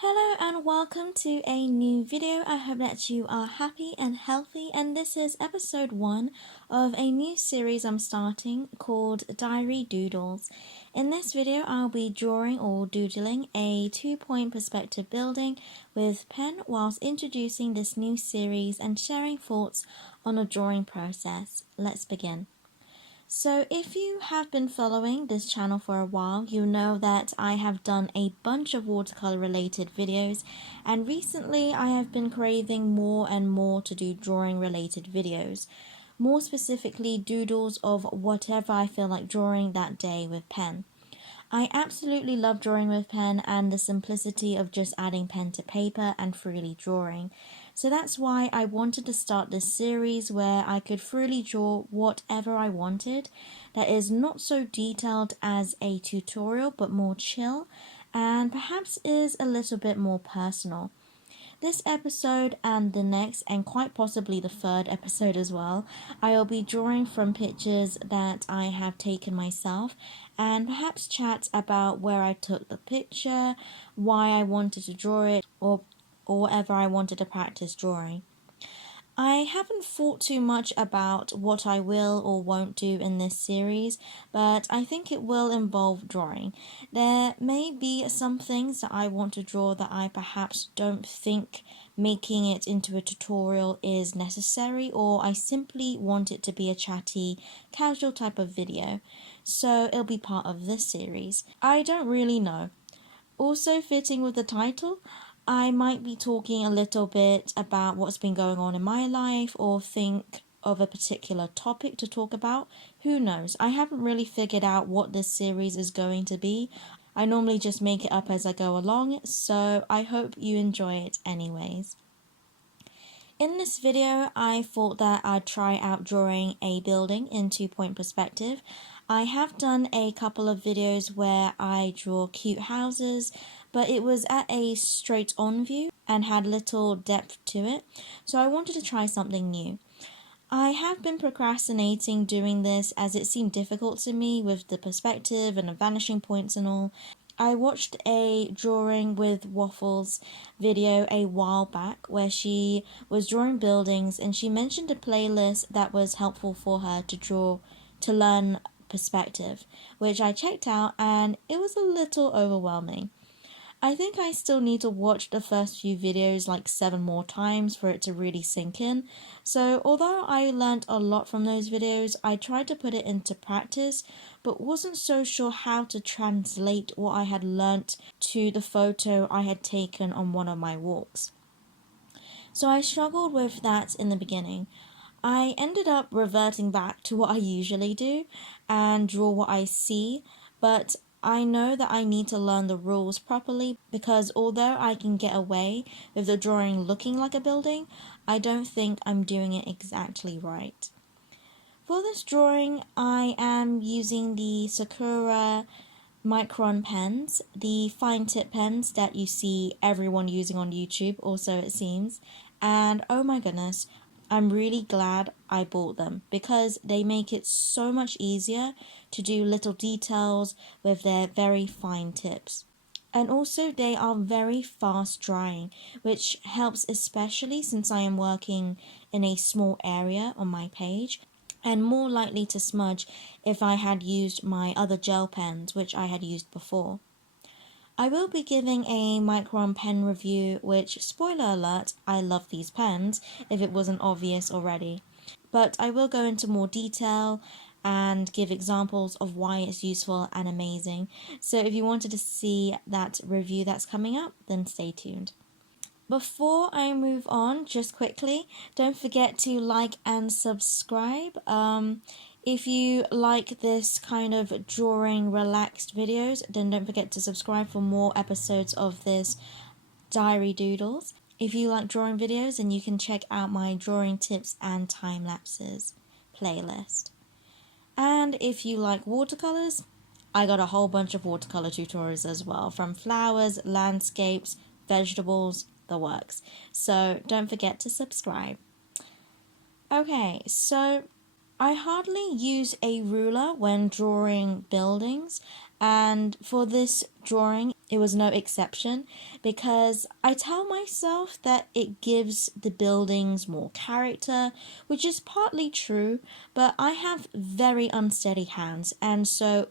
Hello and welcome to a new video. I hope that you are happy and healthy, and this is episode 1 of a new series I'm starting called Diary Doodles. In this video I'll be drawing or doodling a 2-point perspective building with pen whilst introducing this new series and sharing thoughts on the drawing process. Let's begin. So if you have been following this channel for a while, you know that I have done a bunch of watercolor related videos, and recently I have been craving more and more to do drawing related videos, more specifically doodles of whatever I feel like drawing that day with pen. I absolutely love drawing with pen and the simplicity of just adding pen to paper and freely drawing. So that's why I wanted to start this series where I could freely draw whatever I wanted, that is not so detailed as a tutorial but more chill and perhaps is a little bit more personal. This episode and the next, and quite possibly the third episode as well, I'll be drawing from pictures that I have taken myself and perhaps chat about where I took the picture, why I wanted to draw it, or whatever I wanted to practice drawing. I haven't thought too much about what I will or won't do in this series, but I think it will involve drawing. There may be some things that I want to draw that I perhaps don't think making it into a tutorial is necessary, or I simply want it to be a chatty, casual type of video. So it'll be part of this series. I don't really know. Also fitting with the title, I might be talking a little bit about what's been going on in my life or think of a particular topic to talk about. Who knows? I haven't really figured out what this series is going to be. I normally just make it up as I go along, so I hope you enjoy it anyways. In this video, I thought that I'd try out drawing a building in 2-point perspective. I have done a couple of videos where I draw cute houses, but it was at a straight on view and had little depth to it, so I wanted to try something new. I have been procrastinating doing this as it seemed difficult to me with the perspective and the vanishing points and all. I watched a Drawing with Waffles video a while back where she was drawing buildings, and she mentioned a playlist that was helpful for her to learn perspective, which I checked out and it was a little overwhelming. I think I still need to watch the first few videos like 7 more times for it to really sink in. So although I learned a lot from those videos, I tried to put it into practice, but wasn't so sure how to translate what I had learnt to the photo I had taken on one of my walks. So I struggled with that in the beginning. I ended up reverting back to what I usually do and draw what I see, but I know that I need to learn the rules properly because although I can get away with the drawing looking like a building, I don't think I'm doing it exactly right. For this drawing, I am using the Sakura Micron pens, the fine tip pens that you see everyone using on YouTube, also it seems, and oh my goodness, I'm really glad I bought them because they make it so much easier to do little details with their very fine tips. And also they are very fast drying, which helps especially since I am working in a small area on my page and more likely to smudge if I had used my other gel pens, which I had used before. I will be giving a Micron pen review, which, spoiler alert, I love these pens, if it wasn't obvious already. But I will go into more detail and give examples of why it's useful and amazing. So if you wanted to see that review that's coming up, then stay tuned. Before I move on, just quickly, don't forget to like and subscribe. If you like this kind of drawing relaxed videos, then don't forget to subscribe for more episodes of this Diary Doodles. If you like drawing videos, then you can check out my drawing tips and time lapses playlist. And if you like watercolors, I got a whole bunch of watercolor tutorials as well, from flowers, landscapes, vegetables, the works. So don't forget to subscribe. Okay, so I hardly use a ruler when drawing buildings, and for this drawing it was no exception because I tell myself that it gives the buildings more character, which is partly true, but I have very unsteady hands, and so,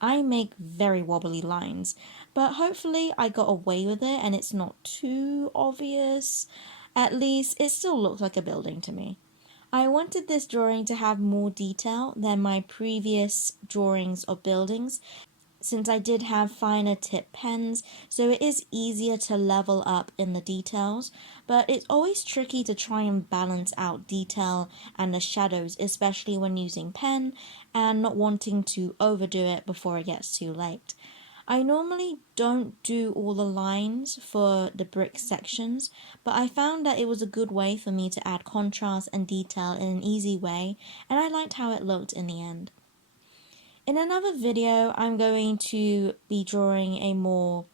I make very wobbly lines. But hopefully, I got away with it and it's not too obvious. At least, it still looks like a building to me. I wanted this drawing to have more detail than my previous drawings of buildings, since I did have finer tip pens, so it is easier to level up in the details, but it's always tricky to try and balance out detail and the shadows, especially when using pen and not wanting to overdo it before it gets too late. I normally don't do all the lines for the brick sections, but I found that it was a good way for me to add contrast and detail in an easy way, and I liked how it looked in the end. In another video, I'm going to be drawing a more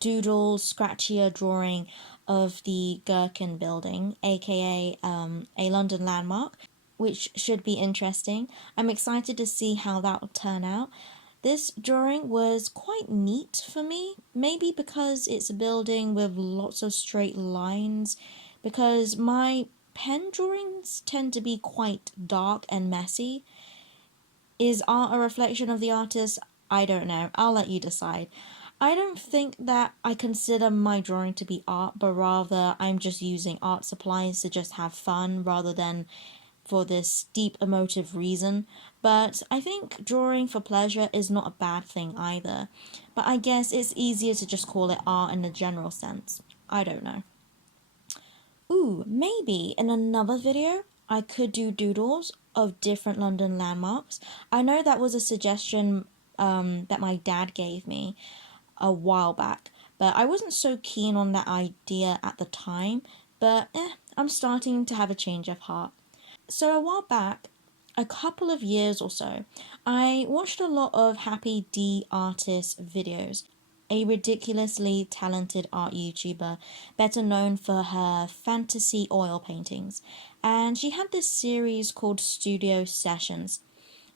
doodle, scratchier drawing of the Gherkin building, aka a London landmark, which should be interesting. I'm excited to see how that will turn out. This drawing was quite neat for me, maybe because it's a building with lots of straight lines, because my pen drawings tend to be quite dark and messy. Is art a reflection of the artist? I don't know. I'll let you decide. I don't think that I consider my drawing to be art, but rather I'm just using art supplies to just have fun rather than for this deep emotive reason. But I think drawing for pleasure is not a bad thing either. But I guess it's easier to just call it art in a general sense. I don't know. Ooh, maybe in another video I could do doodles of different London landmarks. I know that was a suggestion that my dad gave me a while back, but I wasn't so keen on that idea at the time. But I'm starting to have a change of heart. So a while back, a couple of years or so, I watched a lot of Happy D artist videos, a ridiculously talented art YouTuber, better known for her fantasy oil paintings, and she had this series called Studio Sessions.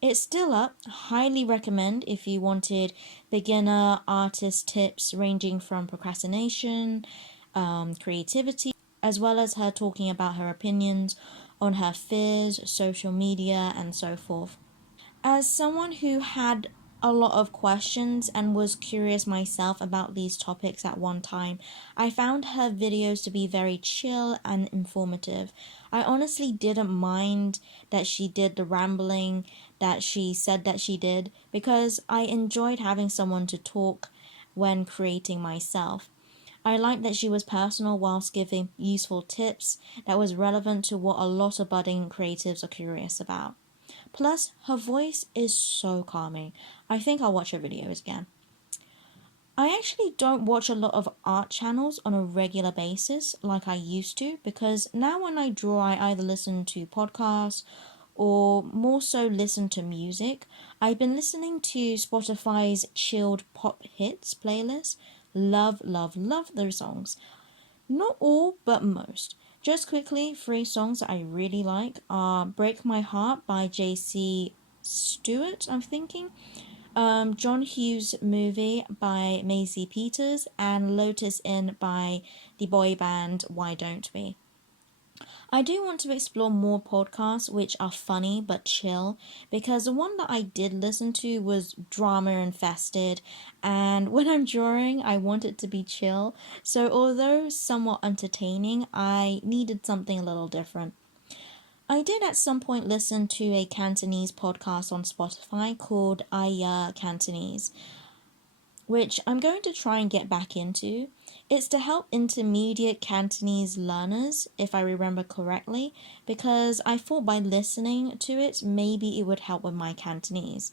It's still up, highly recommend if you wanted beginner artist tips ranging from procrastination, creativity, as well as her talking about her opinions on her fears, social media, and so forth. As someone who had a lot of questions and was curious myself about these topics at one time, I found her videos to be very chill and informative. I honestly didn't mind that she did the rambling that she said that she did because I enjoyed having someone to talk when creating myself. I liked that she was personal whilst giving useful tips that was relevant to what a lot of budding creatives are curious about. Plus, her voice is so calming. I think I'll watch her videos again. I actually don't watch a lot of art channels on a regular basis like I used to because now when I draw, I either listen to podcasts or more so listen to music. I've been listening to Spotify's chilled pop hits playlist. Love, love, love those songs. Not all, but most. Just quickly, three songs that I really like are Break My Heart by JC Stewart, I'm thinking, John Hughes Movie by Maisie Peters, and Lotus Inn by the boy band Why Don't We. I do want to explore more podcasts which are funny but chill because the one that I did listen to was drama infested, and when I'm drawing, I want it to be chill. So, although somewhat entertaining, I needed something a little different. I did at some point listen to a Cantonese podcast on Spotify called Aya Cantonese, which I'm going to try and get back into. It's to help intermediate Cantonese learners, if I remember correctly, because I thought by listening to it, maybe it would help with my Cantonese.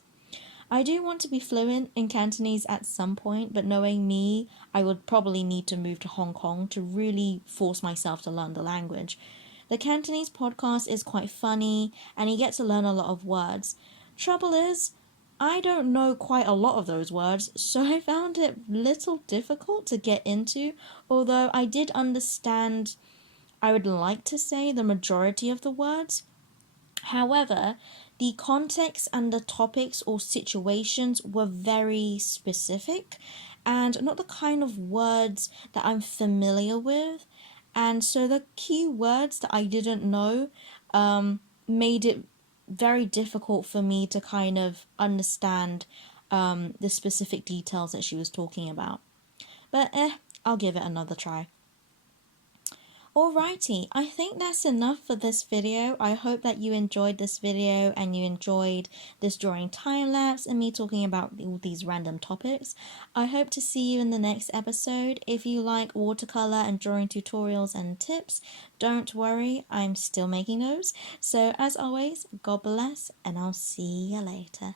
I do want to be fluent in Cantonese at some point, but knowing me, I would probably need to move to Hong Kong to really force myself to learn the language. The Cantonese podcast is quite funny, and you get to learn a lot of words. Trouble is, I don't know quite a lot of those words, so I found it little difficult to get into, although I did understand, I would like to say, the majority of the words. However, the context and the topics or situations were very specific, and not the kind of words that I'm familiar with. And so the key words that I didn't know made it very difficult for me to kind of understand the specific details that she was talking about. But I'll give it another try. Alrighty, I think that's enough for this video. I hope that you enjoyed this video and you enjoyed this drawing time lapse and me talking about all these random topics. I hope to see you in the next episode. If you like watercolor and drawing tutorials and tips, don't worry, I'm still making those. So as always, God bless and I'll see you later.